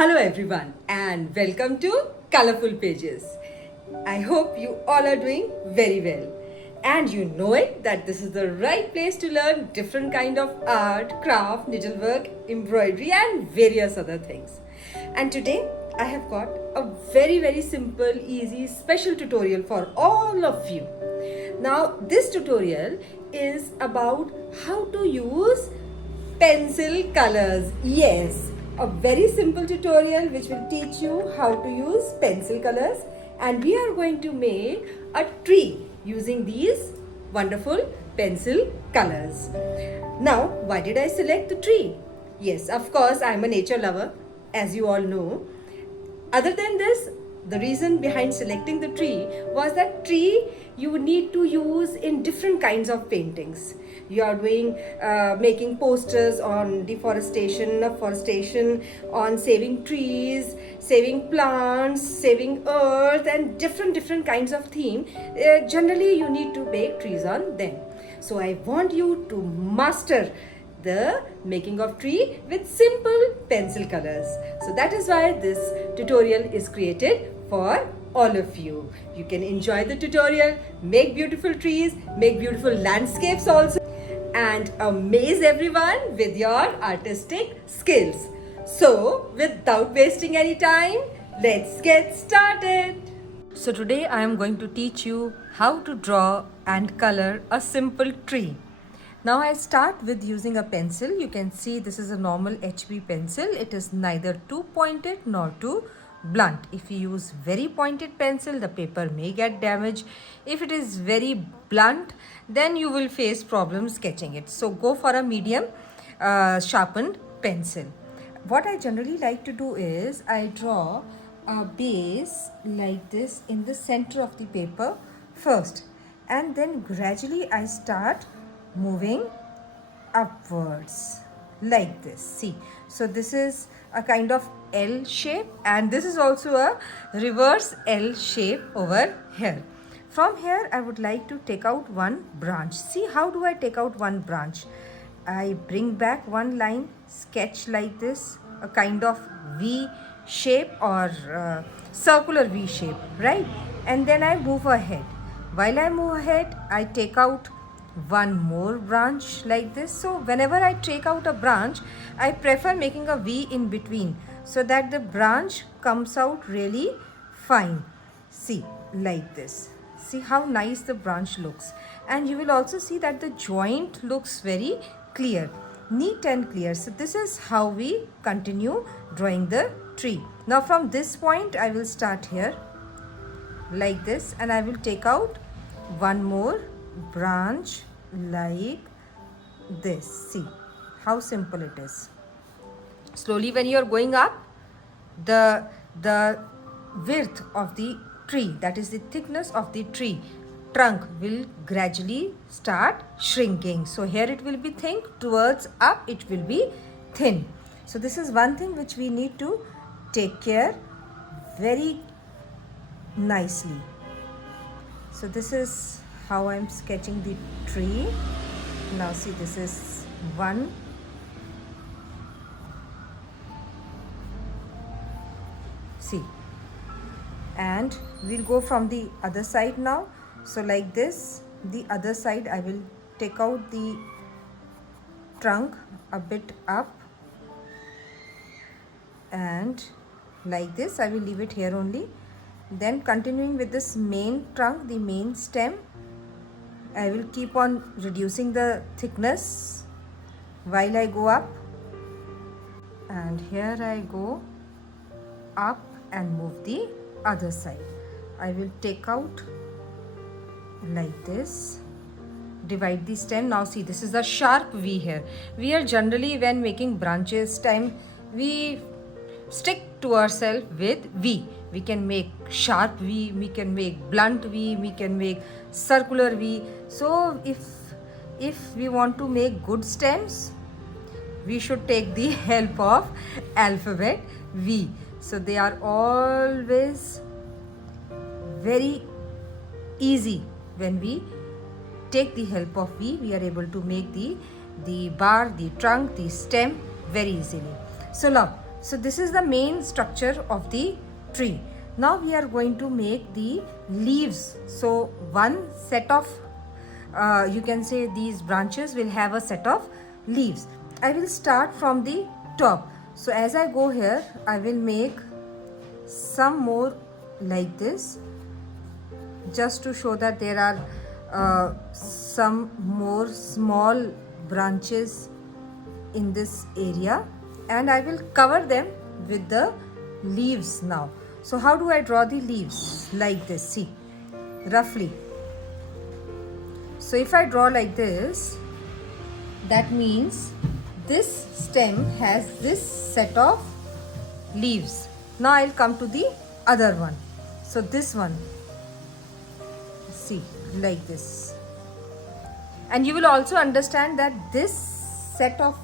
Hello everyone and welcome to Colorful Pages. I hope you all are doing very well and you know it that this is the right place to learn different kind of art, craft, needlework, embroidery and various other things. And today I have got a very simple, easy, special tutorial for all of you. Now this tutorial is about how to use pencil colors. Yes, a very simple tutorial which will teach you how to use pencil colors, and we are going to make a tree using these wonderful pencil colors. Now, why did I select the tree? Yes, of course, I am a nature lover, as you all know. Other than this, the reason behind selecting the tree was that tree you need to use in different kinds of paintings. You are doing making posters on deforestation, afforestation, on saving trees, saving plants, saving earth, and different kinds of theme. Generally, you need to make trees on them. So I want you to master the making of tree with simple pencil colors. So that is why this tutorial is created for all of you. You can enjoy the tutorial, make beautiful trees, make beautiful landscapes also, and amaze everyone with your artistic skills. So without wasting any time, let's get started. So today I am going to teach you how to draw and color a simple tree. Now I start with using a pencil. You can see this is a normal HB pencil. It is neither too pointed nor too blunt. If you use very pointed pencil, the paper may get damaged. If it is very blunt, then you will face problems sketching it. So go for a medium sharpened pencil. What I generally like to do is I draw a base like this in the center of the paper first, and then gradually I start moving upwards like this. See, so this is a kind of L shape, and this is also a reverse L shape over here. From here I would like to take out one branch. See, how do I take out one branch? I bring back one line, sketch like this, a kind of V shape or circular V shape, right? And then I move ahead. While I move ahead, I take out one more branch like this. So whenever I take out a branch, I prefer making a V in between so that the branch comes out really fine. See, like this. See how nice the branch looks, and you will also see that the joint looks very clear, neat and clear. So this is how we continue drawing the tree. Now from this point I will start here like this, and I will take out one more branch like this. See how simple it is. Slowly, when you are going up, the width of the tree, that is the thickness of the tree trunk, will gradually start shrinking. So here it will be thin, towards up it will be thin. So this is one thing which we need to take care very nicely. So this is how I am sketching the tree. Now see, this is one. See, and we'll go from the other side now. So like this, the other side I will take out the trunk a bit up, and like this I will leave it here only. Then continuing with this main trunk, the main stem, I will keep on reducing the thickness while I go up, and here I go up and move the other side. I will take out like this, divide the stem. Now see, this is a sharp V here. We are generally, when making branches time, we stick to ourselves with V. We can make sharp V, we can make blunt V, we can make circular V. So if we want to make good stems, we should take the help of alphabet V. So they are always very easy. When we take the help of V, we are able to make the bar, the trunk, the stem very easily. So now So this is the main structure of the tree. Now we are going to make the leaves. So one set of you can say these branches will have a set of leaves. I will start from the top. So as I go here, I will make some more like this, just to show that there are some more small branches in this area, and I will cover them with the leaves now. So how do I draw the leaves? Like this, see, roughly. So if I draw like this, that means this stem has this set of leaves. Now I'll come to the other one. So this one, see, like this. And you will also understand that this set of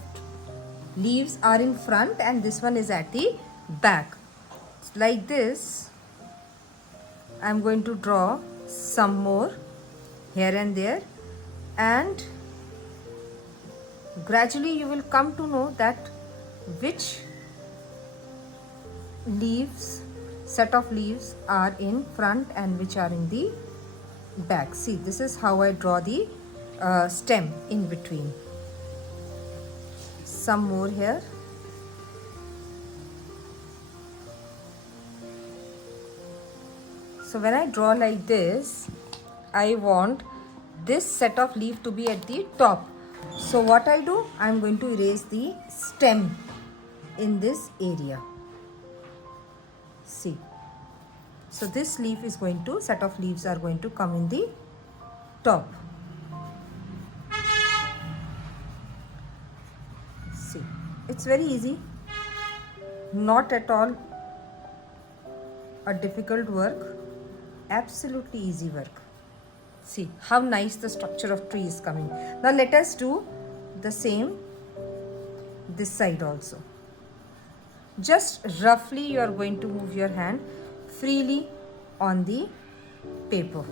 leaves are in front and this one is at the back. Like this, I'm going to draw some more here and there, and gradually you will come to know that which set of leaves are in front and which are in the back. See, this is how I draw the stem in between. Some more here. So when I draw like this, I want this set of leaf to be at the top. So what I do, I am going to erase the stem in this area. See. So this leaf is going to, set of leaves are going to come in the top. See, it's very easy, not at all a difficult work, absolutely easy work. See how nice the structure of tree is coming. Now let us do the same this side also. Just roughly you are going to move your hand freely on the paper.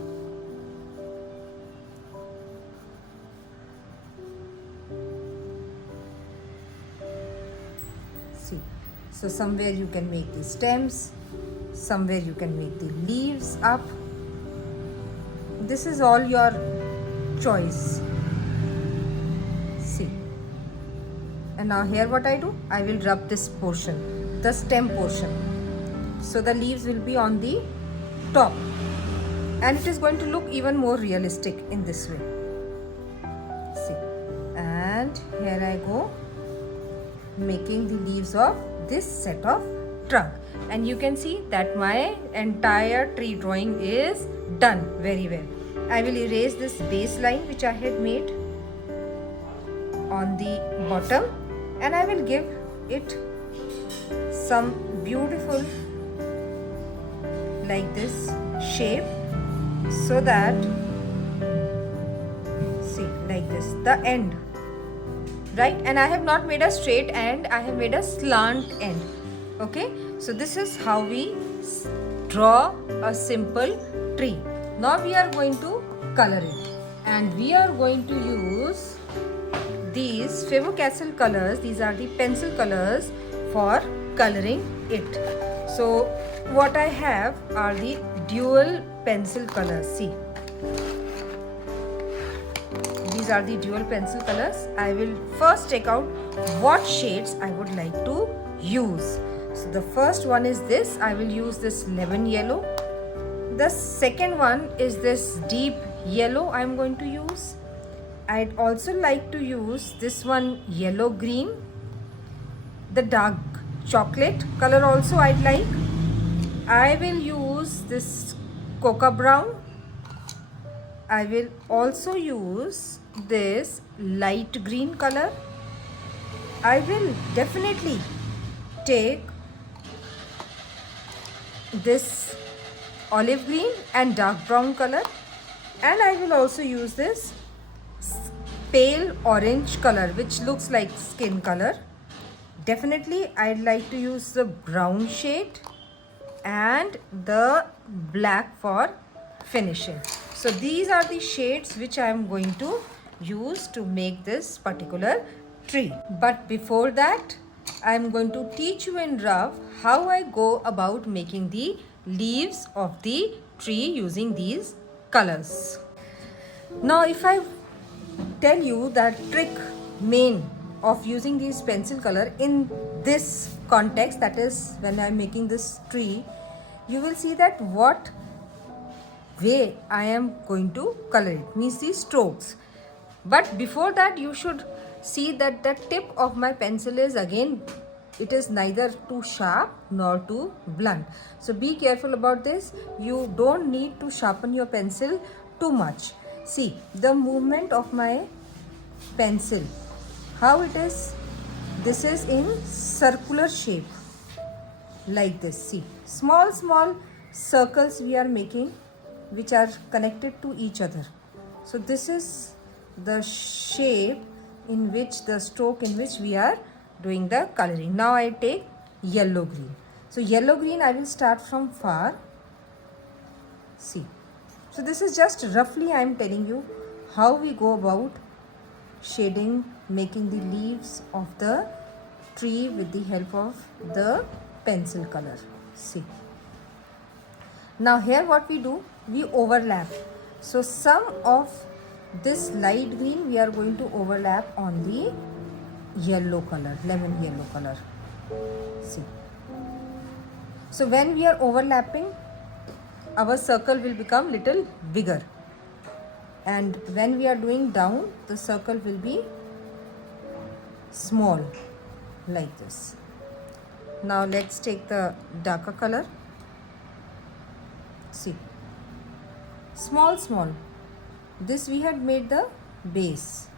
See, so somewhere you can make the stems, somewhere you can make the leaves up. This is all your choice. See. And now here what I do, I will rub this portion, the stem portion. So the leaves will be on the top. And it is going to look even more realistic in this way. See. And here I go, making the leaves of this set of trunk. And you can see that my entire tree drawing is done very well. I will erase this baseline which I had made on the bottom, and I will give it some beautiful like this shape, so that, see, like this, the end, right? And I have not made a straight end, I have made a slant end. Okay, so this is how we draw a simple tree. Now we are going to color it, and we are going to use these Faber-Castell colors. These are the pencil colors for coloring it. So what I have are the dual pencil colors. See, these are the dual pencil colors. I will first take out what shades I would like to use. So the first one is this. I will use this lemon yellow. The second one is this deep yellow I am going to use. I'd also like to use this one, yellow green. The dark chocolate color also I'd like. I will use this cocoa brown. I will also use this light green color. I will definitely take this olive green and dark brown color, and I will also use this pale orange color which looks like skin color. Definitely I'd like to use the brown shade and the black for finishing. So these are the shades which I am going to use to make this particular tree. But before that, I am going to teach you in rough how I go about making the leaves of the tree using these colors. Now if I tell you that trick main of using these pencil color in this context, that is when I am making this tree, you will see that what way I am going to color it, means the strokes. But before that you should see that the tip of my pencil is, again, it is neither too sharp nor too blunt. So be careful about this. You don't need to sharpen your pencil too much. See the movement of my pencil, how it is. This is in circular shape like this. See, small circles we are making which are connected to each other. So this is the shape in which, the stroke in which we are doing the coloring. Now I take yellow green. So yellow green I will start from far. See, so this is just roughly I am telling you how we go about shading, making the leaves of the tree with the help of the pencil color. See, now here what we do, we overlap. So some of this light green we are going to overlap on the yellow color, lemon yellow color. See, so when we are overlapping, our circle will become little bigger, and when we are doing down, the circle will be small like this. Now let's take the darker color. See, small this we had made the base,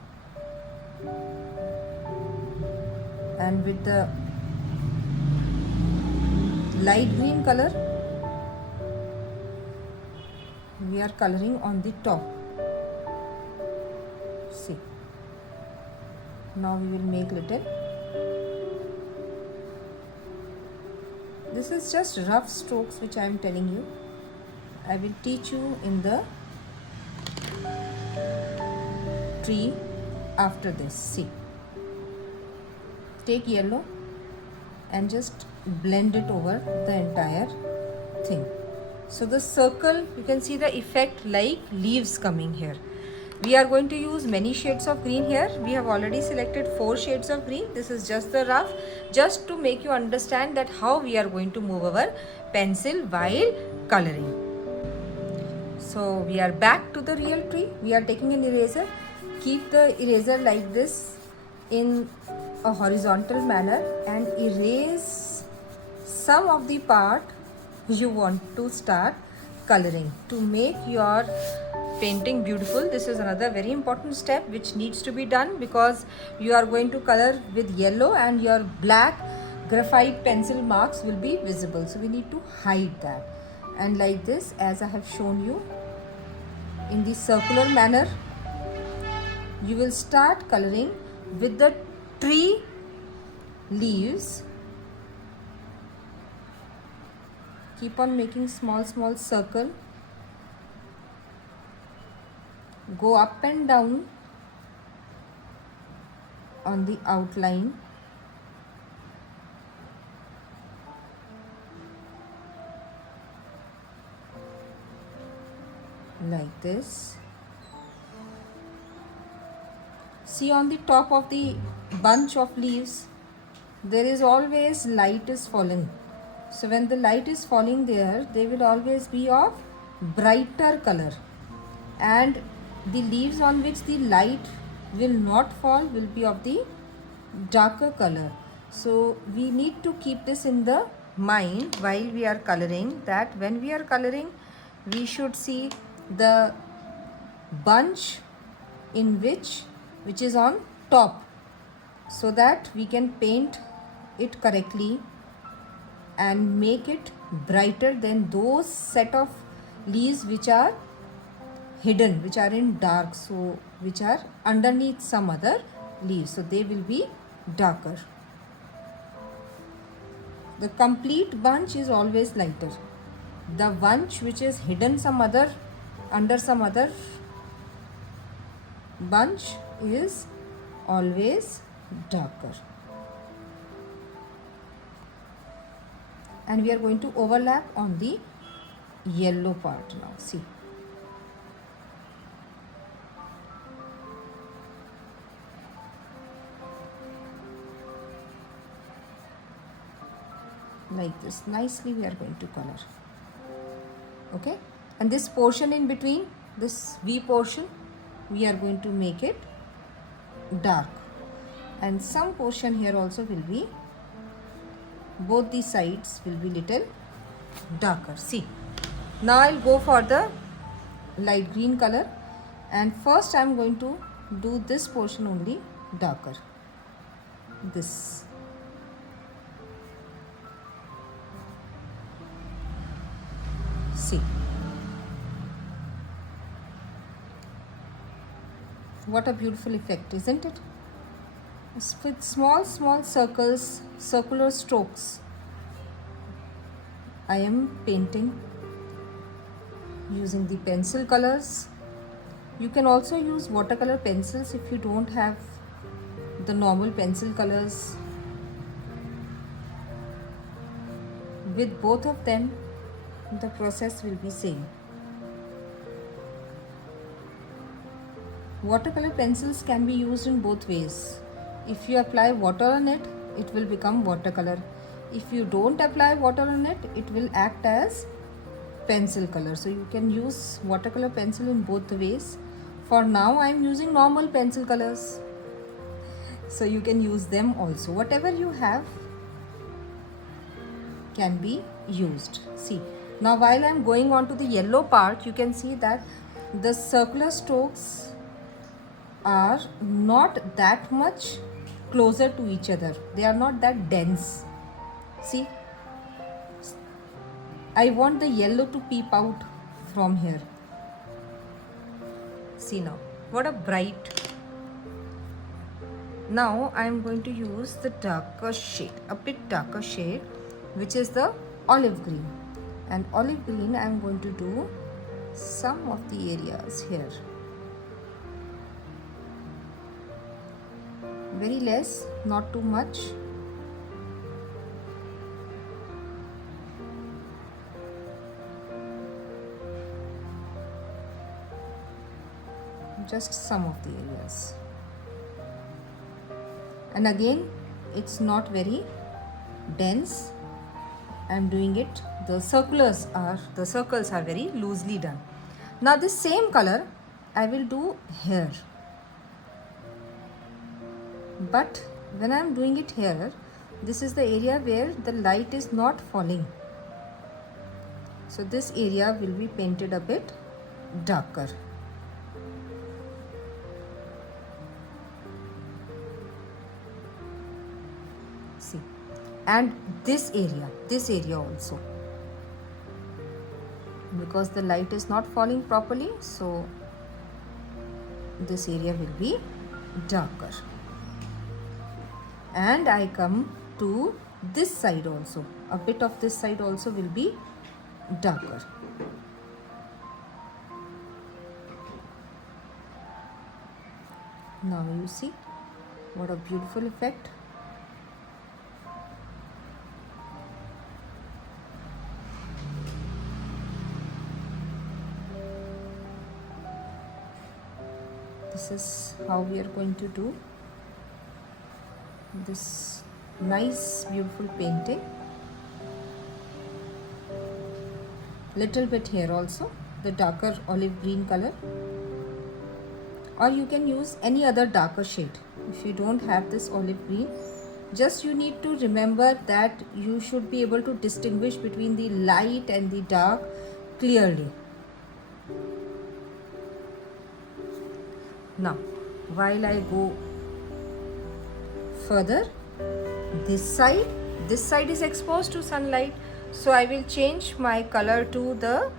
and with the light green color we are coloring on the top. See, now we will make little. This is just rough strokes which I am telling you. I will teach you in the tree after this. See, take yellow and just blend it over the entire thing. So the circle, you can see the effect like leaves coming here. We are going to use many shades of green here. We have already selected 4 shades of green. This is just the rough, just to make you understand that how we are going to move our pencil while coloring. So we are back to the real tree. We are taking an eraser. Keep the eraser like this in a horizontal manner and erase some of the part you want to start coloring to make your painting beautiful. This is another very important step which needs to be done, because you are going to color with yellow and your black graphite pencil marks will be visible. So we need to hide that, and like this, as I have shown you in the circular manner, you will start coloring with the tree leaves. Keep on making small circle. Go up and down on the outline. Like this. See, on the top of the bunch of leaves, there is always light is falling. So when the light is falling there, they will always be of brighter color, and the leaves on which the light will not fall will be of the darker color. So we need to keep this in the mind while we are coloring, that when we are coloring, we should see the bunch in which is on top, so that we can paint it correctly and make it brighter than those set of leaves which are hidden, which are in dark, so which are underneath some other leaves, so they will be darker. The complete bunch is always lighter. The bunch which is hidden under some other bunch is always darker. and we are going to overlap on the yellow part now. See, like this nicely we are going to color. Okay, and this portion in between, this V portion, we are going to make it dark, and some portion here also will be, both the sides will be little darker. See, now I'll go for the light green color, and first I'm going to do this portion only darker, this. See, what a beautiful effect, isn't it? With small circles, circular strokes, I am painting using the pencil colors. You can also use watercolor pencils if you don't have the normal pencil colors. With both of them, the process will be same. Watercolor pencils can be used in both ways. If you apply water on it, it will become watercolor. If you don't apply water on it, it will act as pencil color. So you can use watercolor pencil in both the ways. For now I am using normal pencil colors, so you can use them also. Whatever you have can be used. See, now while I am going on to the yellow part, you can see that the circular strokes are not that much closer to each other. They are not that dense. See, I want the yellow to peep out from here. See now, what a bright. Now I am going to use the darker shade, a bit darker shade, which is the olive green. And olive green I am going to do some of the areas here. Very less, not too much. Just some of the areas. And again, it's not very dense. I'm doing it, the circles are very loosely done. Now this same color I will do here. But when I am doing it here, this is the area where the light is not falling. So this area will be painted a bit darker. See, and this area also, because the light is not falling properly, so this area will be darker. And I come to this side also, a bit of this side also will be darker. Now you see what a beautiful effect. This is how we are going to do this nice beautiful painting. Little bit here also, the darker olive green color, or you can use any other darker shade. If you don't have this olive green, just you need to remember that you should be able to distinguish between the light and the dark clearly. Now while I go further, this side is exposed to sunlight, so I will change my color to the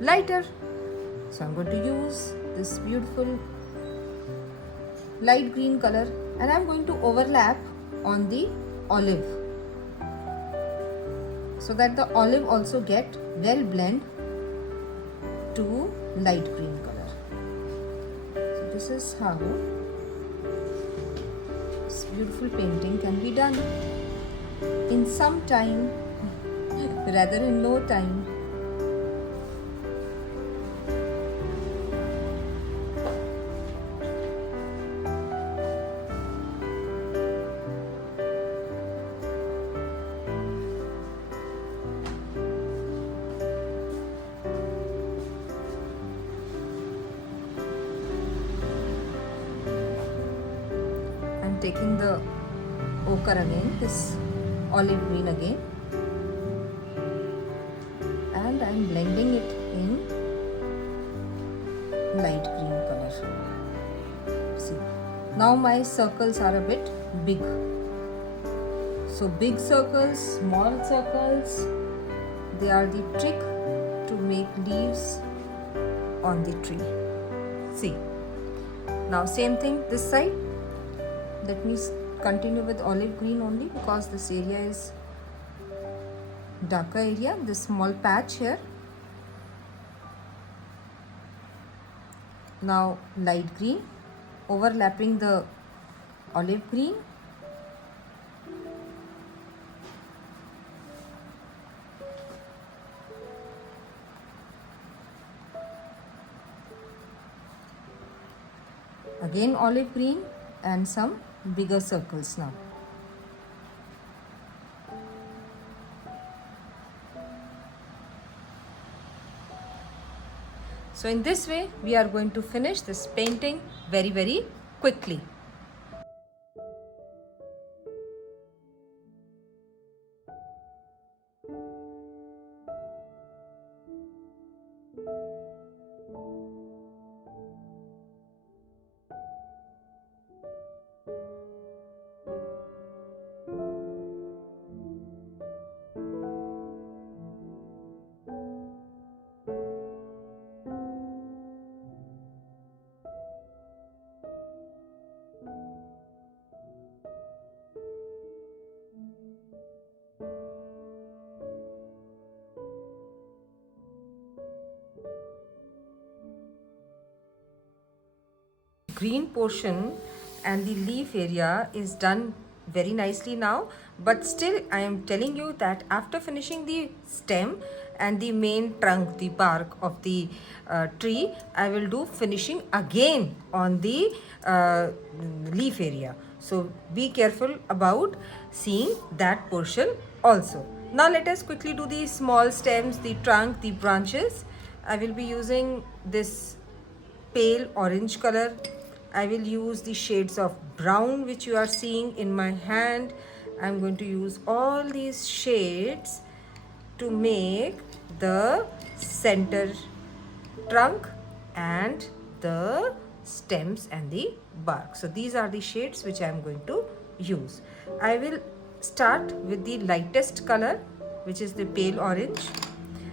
lighter. So I'm going to use this beautiful light green color, and I'm going to overlap on the olive, so that the olive also get well blend to light green color. So this is how this beautiful painting can be done. In some time rather in no time. I'm taking the ochre again, this olive green again, and I'm blending it in light green color. See, now my circles are a bit big. So big circles, small circles, they are the trick to make leaves on the tree. See, now same thing this side. Let me continue with olive green only because this area is darker area, this small patch here. Now light green overlapping the olive green. Again olive green and some bigger circles now. So in this way we are going to finish this painting very quickly. Green portion and the leaf area is done very nicely now, but still I am telling you that after finishing the stem and the main trunk, the bark of the tree, I will do finishing again on the leaf area. So be careful about seeing that portion also. Now let us quickly do the small stems, the trunk, the branches. I will be using this pale orange color. I will use the shades of brown which you are seeing in my hand. I'm going to use all these shades to make the center trunk and the stems and the bark. So these are the shades which I am going to use. I will start with the lightest color, which is the pale orange.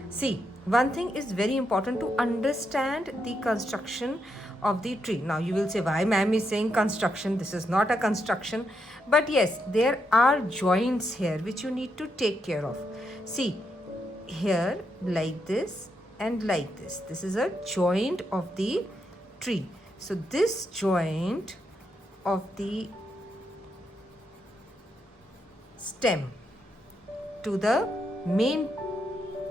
See, one thing is very important to understand the construction of the tree. Now you will say, why ma'am is saying construction? This is not a construction. But yes, there are joints here which you need to take care of. See, here like this and like this. This is a joint of the tree. So this joint of the stem to the main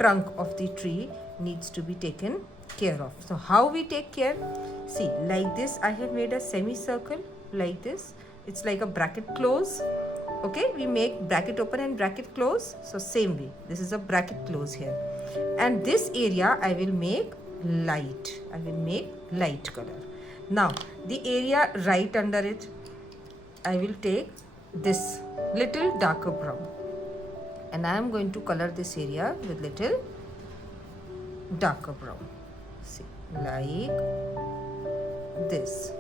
trunk of the tree needs to be taken care of. So how we take care? See, like this I have made a semicircle like this. It's like a bracket close. Okay, we make bracket open and bracket close. So same way, this is a bracket close here. And this area I will make light. I will make light color. Now the area right under it, I will take this little darker brown. And I am going to color this area with little darker brown. See, like this.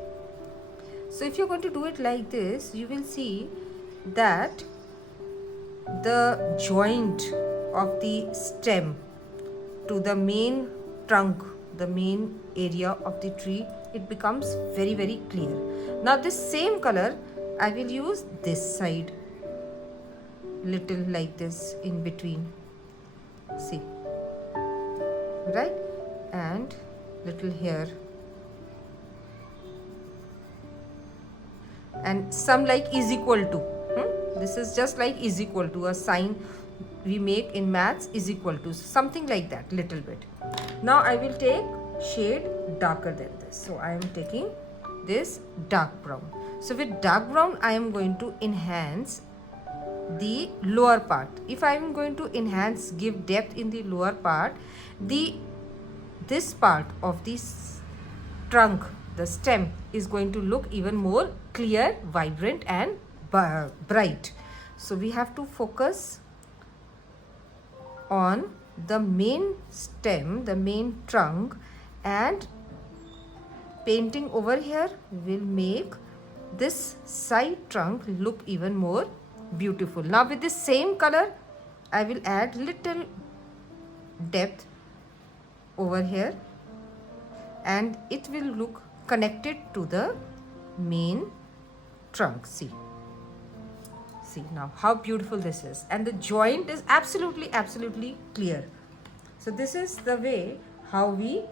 So if you're going to do it like this, you will see that the joint of the stem to the main trunk, the main area of the tree, it becomes very clear. Now this same color I will use this side, little like this in between. See, right? And little here. And some like is equal to. This is just like is equal to, a sign we make in maths is equal to, something like that, little bit. Now I will take shade darker than this. So I am taking this dark brown. So with dark brown I am going to enhance the lower part. If I am going to enhance, give depth in the lower part, this part of this trunk, the stem, is going to look even more clear, vibrant and bright. So we have to focus on the main stem, the main trunk, and painting over here will make this side trunk look even more beautiful. Now with the same color I will add little depth over here, and it will look connected to the main trunk. See now how beautiful this is, and the joint is absolutely clear. So this is the way how we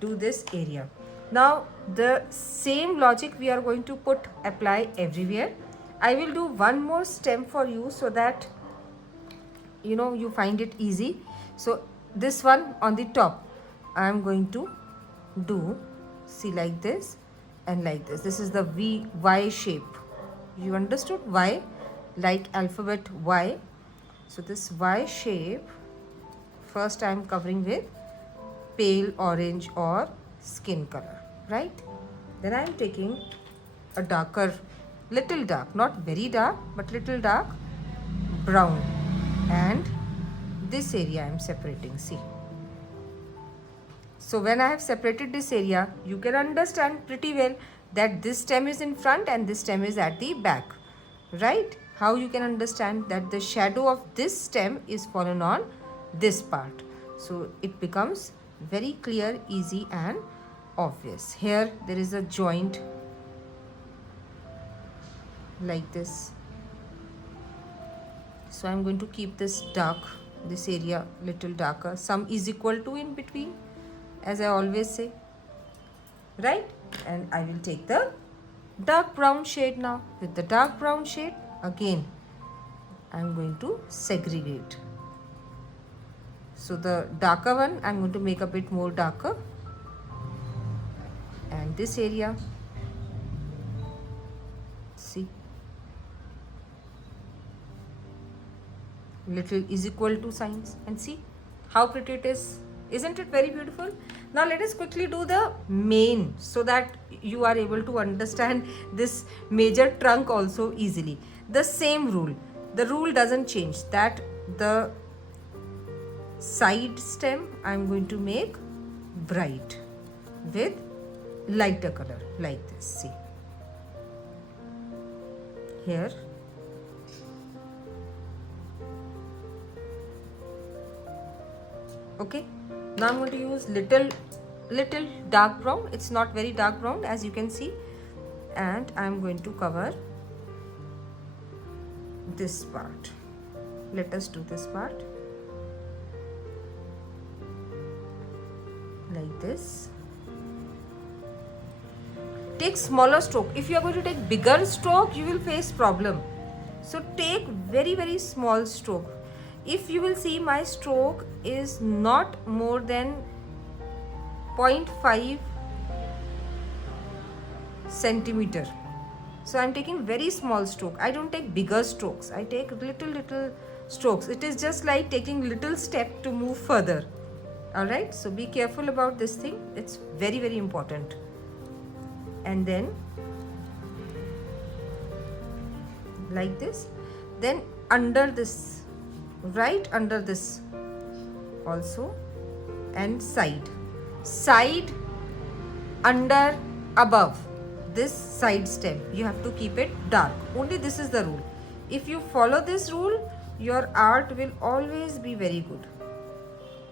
do this area. Now the same logic we are going to apply everywhere. I will do one more stem for you so that you find it easy. So this one on the top I am going to do, see, like this and like this. This is the Y shape. You understood? Y, like alphabet Y. So this Y shape, first I am covering with pale orange or skin color, right? Then I am taking a darker, little dark, not very dark, but little dark brown, and this area I am separating. See, so when I have separated this area, you can understand pretty well that this stem is in front and this stem is at the back, right? How you can understand that the shadow of this stem is fallen on this part. So it becomes very clear, easy and obvious. Here there is a joint like this. So I am going to keep this dark, this area little darker. Some is equal to in between, as I always say, right? And I will take the dark brown shade now. With the dark brown shade, again I am going to segregate. So the darker one I am going to make a bit more darker, and this area, see, little is equal to signs, and see how pretty it is. Isn't it very beautiful? Now let us quickly do the main so that you are able to understand this major trunk also easily. The same rule. The rule doesn't change, that the side stem I am going to make bright with lighter color like this. See, here okay. Now I'm going to use little dark brown. It's not very dark brown, as you can see, and I'm going to cover this part. Let us do this part like this. Take smaller stroke. If you are going to take bigger stroke, you will face problem. So take very small stroke. If you will see, my stroke is not more than 0.5 centimeter. So I am taking very small stroke. I don't take bigger strokes. I take little strokes. It is just like taking little step to move further. Alright, so be careful about this thing. It's very important. And then like this. Then under this, right under this also, and side, under, above this side stem, you have to keep it dark. Only this is the rule. If you follow this rule, your art will always be very good.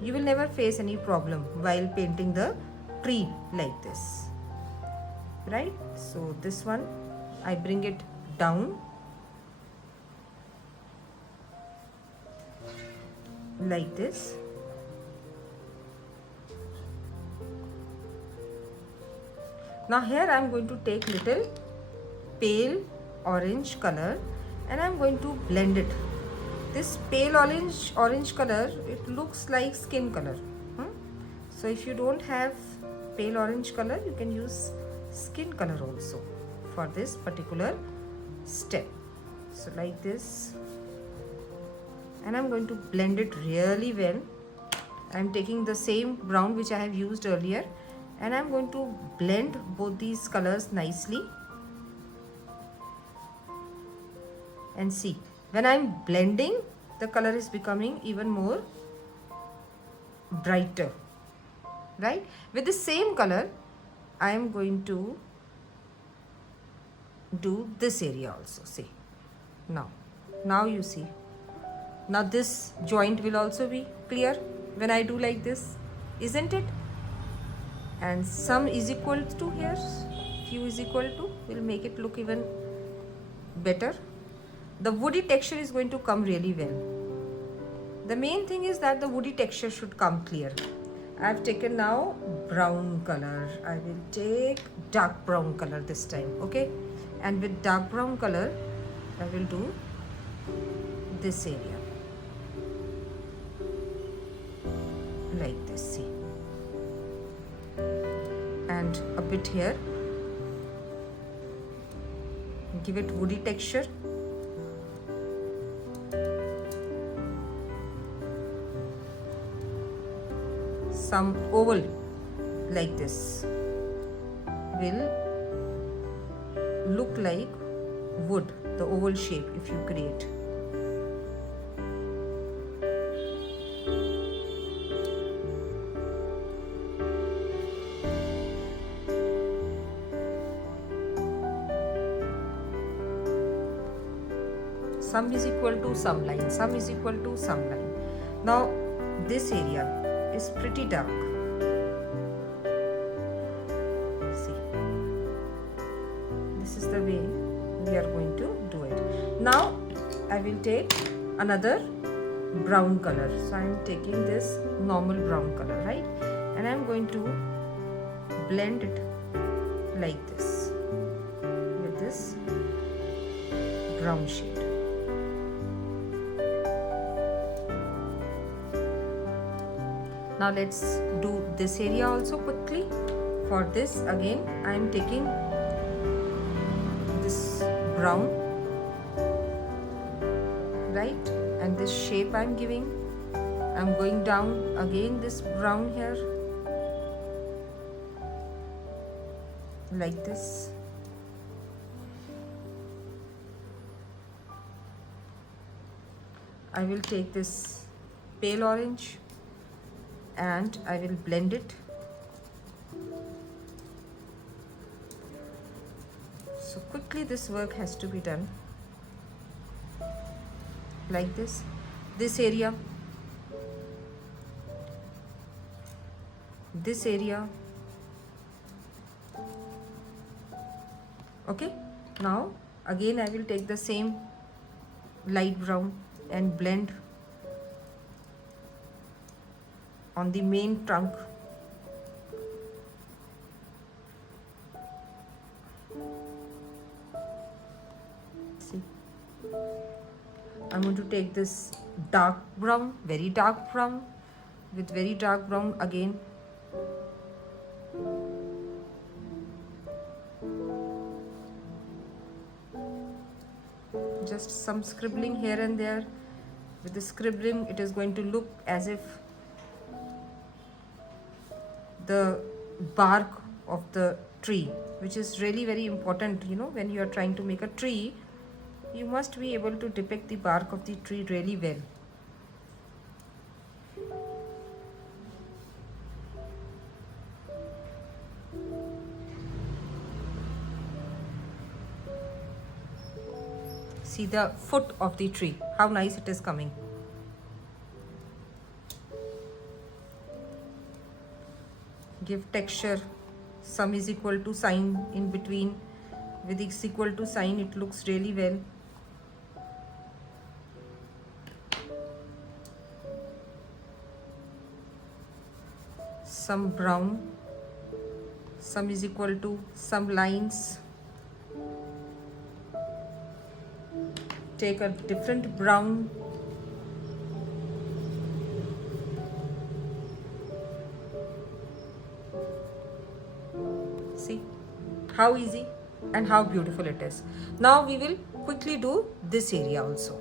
You will never face any problem while painting the tree like this, right? So this one I bring it down like this. Now here I am going to take little pale orange color and I am going to blend it this pale orange color, it looks like skin color. So if you don't have pale orange color, you can use skin color also for this particular step. So like this, and I'm going to blend it really well. I'm taking the same brown which I have used earlier, and I'm going to blend both these colors nicely. And see, when I'm blending, the color is becoming even more brighter, right? With the same color, I am going to do this area also. See, now you see, now this joint will also be clear when I do like this, isn't it? And sum is equal to here, few is equal to, will make it look even better. The woody texture is going to come really well. The main thing is that the woody texture should come clear. I have taken now brown color. I will take dark brown color this time, okay? And with dark brown color, I will do this area. Like this, see. And a bit here. Give it woody texture. Some oval like this will look like wood, the oval shape if you create. Sum is equal to some line, sum is equal to some line. Now this area is pretty dark. See, this is the way we are going to do it. Now I will take another brown color. So I am taking this normal brown color, right? And I am going to blend it like this with this brown shade. Now let's do this area also quickly. For this, again I am taking this brown, right, and this shape I am giving. I am going down again this brown here, like this. I will take this pale orange and I will blend it. So quickly this work has to be done like this. This area, this area. Okay, now again I will take the same light brown and blend on the main trunk. See, I'm going to take this dark brown, very dark brown, with very dark brown again. Just some scribbling here and there. With the scribbling, it is going to look as if the bark of the tree, which is really very important. You know, when you are trying to make a tree, you must be able to depict the bark of the tree really well. See the foot of the tree, how nice it is coming. Give texture. Sum is equal to sign in between. With x equal to sign, it looks really well. Some brown. Sum is equal to some lines. Take a different brown how easy and how beautiful it is. Now we will quickly do this area also.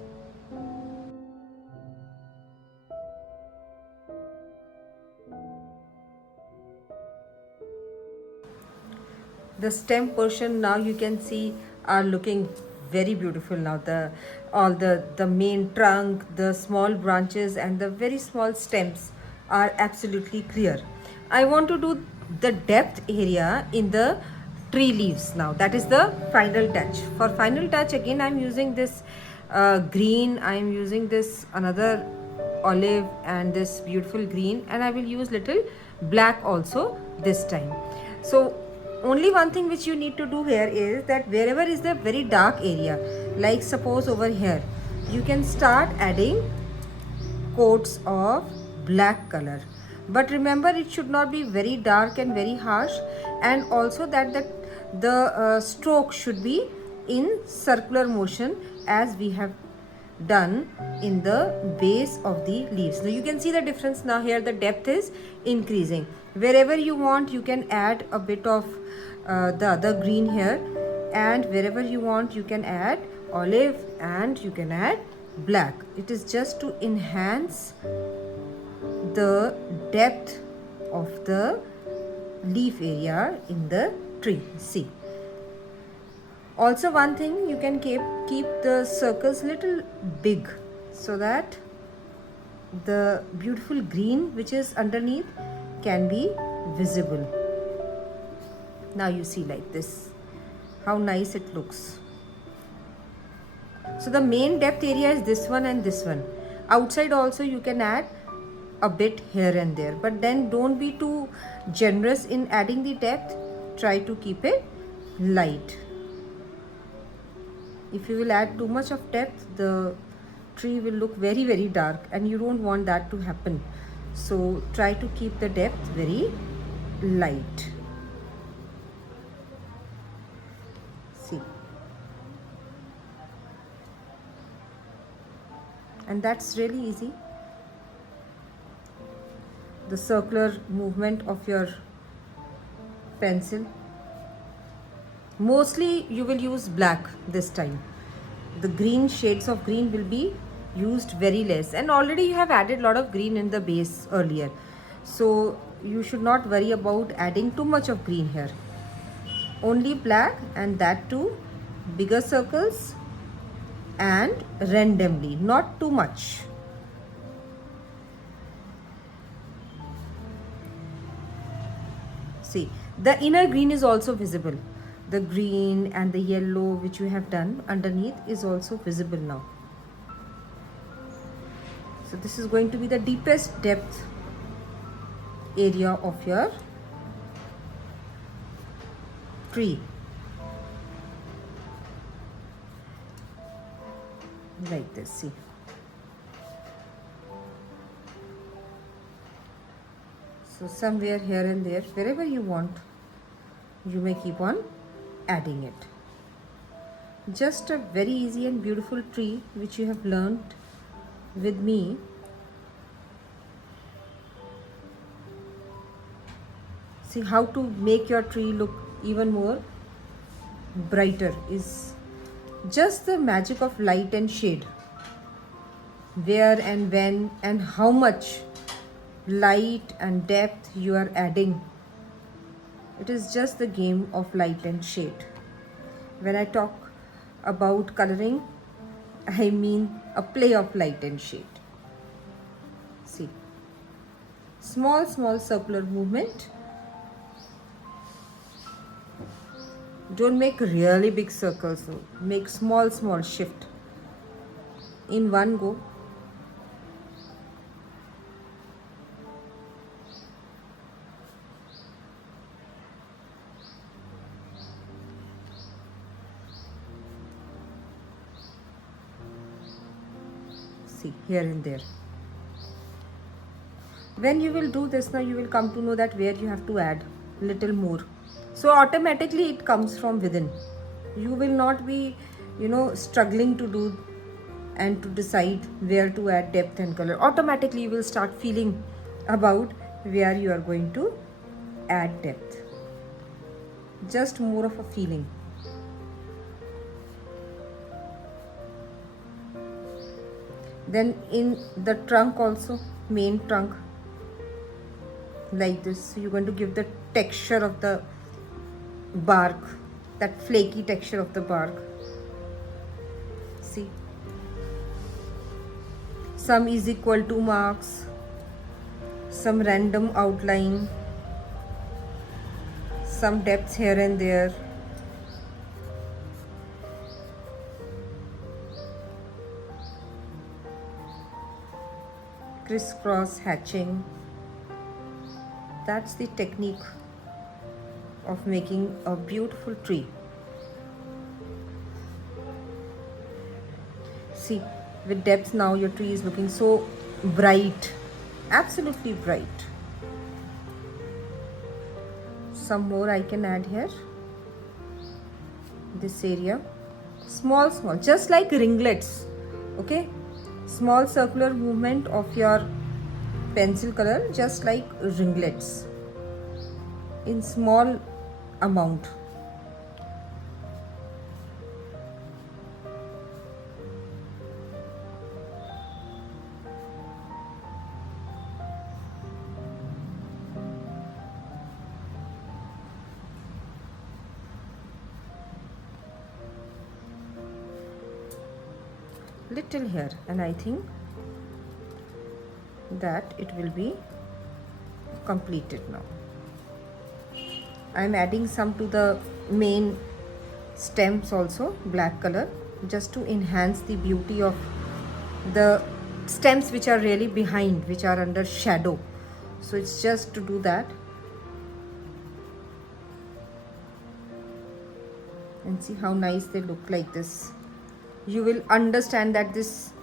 The stem portion now you can see are looking very beautiful now. The main trunk, the small branches and the very small stems are absolutely clear. I want to do the depth area in the tree leaves now. That is the final touch. For final touch again I'm using this green, I'm using this another olive and this beautiful green, and I will use little black also this time. So only one thing which you need to do here is that wherever is the very dark area, like suppose over here, you can start adding coats of black color, but remember it should not be very dark and very harsh, and also that the stroke should be in circular motion as we have done in the base of the leaves. Now you can see the difference. Now here the depth is increasing. Wherever you want you can add a bit of the other green here, and wherever you want you can add olive and you can add black. It is just to enhance the depth of the leaf area in the tree. See, also one thing, you can keep the circles little big so that the beautiful green which is underneath can be visible. Now you see like this, how nice it looks. So the main depth area is this one and this one. Outside also you can add a bit here and there, but then don't be too generous in adding the depth. Try to keep it light. If you will add too much of depth, the tree will look very, very dark, and you don't want that to happen. So try to keep the depth very light. See. And that's really easy. The circular movement of your pencil. Mostly you will use black this time. The green, shades of green will be used very less, and already you have added a lot of green in the base earlier, so you should not worry about adding too much of green here. Only black, and that too bigger circles and randomly, not too much. See, the inner green is also visible. The green and the yellow which you have done underneath is also visible now. So this is going to be the deepest depth area of your tree. Like this, see. So somewhere here and there, wherever you want, you may keep on adding it. Just a very easy and beautiful tree which you have learned with me. See, how to make your tree look even more brighter is just the magic of light and shade. Where and when and how much light and depth you are adding. It is just the game of light and shade. When I talk about coloring, I mean a play of light and shade. See, small circular movement. Don't make really big circles, make small shift in one go. See, here and there. When you will do this now, you will come to know that where you have to add little more. So automatically it comes from within. You will not be, struggling to do and to decide where to add depth and color. Automatically you will start feeling about where you are going to add depth. just more of a feeling. Then in the trunk also, main trunk, like this. So you're going to give the texture of the bark, that flaky texture of the bark. See, some is equal to marks, some random outline, some depths here and there. Crisscross hatching. That's the technique of making a beautiful tree. See, with depth now your tree is looking so bright, absolutely bright. Some more I can add here, this area, small, just like ringlets, okay? Small circular movement of your pencil color, just like ringlets, in small amount. Little here, and I think that it will be completed now. I am adding some to the main stems also, black color, just to enhance the beauty of the stems which are really behind, which are under shadow. So it's just to do that. And see how nice they look like this. You will understand that this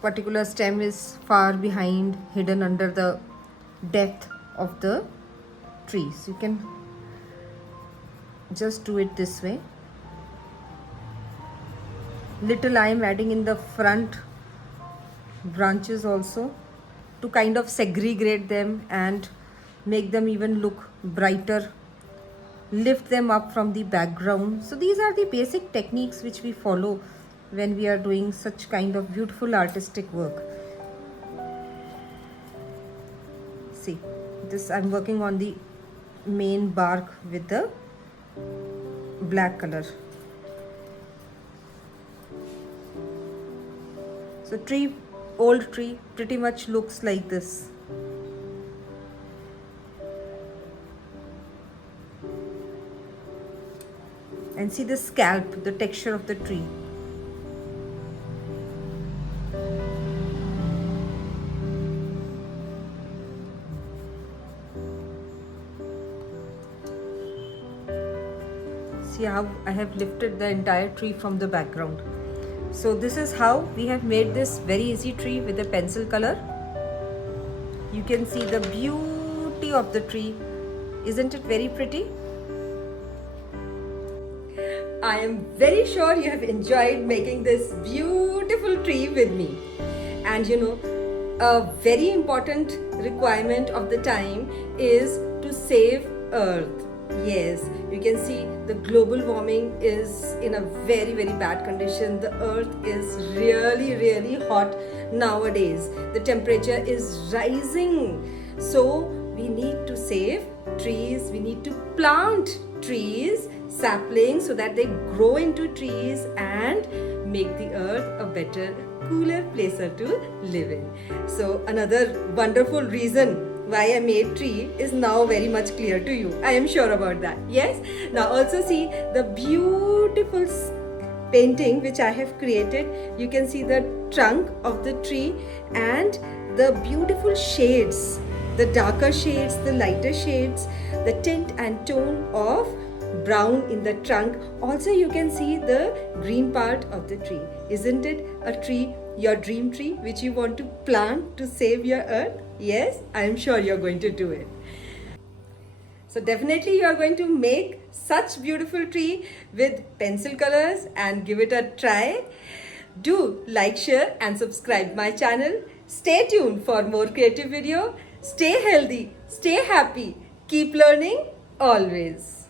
particular stem is far behind, hidden under the depth of the tree. So you can just do it this way. Little I am adding in the front branches also, to kind of segregate them and make them even look brighter, lift them up from the background. So these are the basic techniques which we follow when we are doing such kind of beautiful artistic work. See, this I'm working on the main bark with the black color. So tree, old tree pretty much looks like this. And see the scalp, the texture of the tree. See how I have lifted the entire tree from the background. So this is how we have made this very easy tree with a pencil color. You can see the beauty of the tree. Isn't it very pretty? I am very sure you have enjoyed making this beautiful tree with me. And you know, a very important requirement of the time is to save Earth. Yes, you can see the global warming is in a very, very bad condition. The Earth is really, really hot nowadays. The temperature is rising. So we need to save trees. We need to plant trees, saplings, so that they grow into trees and make the earth a better, cooler place to live in. So another wonderful reason why I made tree is now very much clear to you. I am sure about that. Yes. Now also see the beautiful painting which I have created. You can see the trunk of the tree and the beautiful shades, the darker shades, the lighter shades, the tint and tone of brown in the trunk. Also you can see the green part of the tree. Isn't it a tree, your dream tree, which you want to plant to save your earth? Yes, I am sure you're going to do it. So definitely you are going to make such beautiful tree with pencil colors and give it a try. Do like, share and subscribe my channel. Stay tuned for more creative video. Stay healthy, stay happy, keep learning always.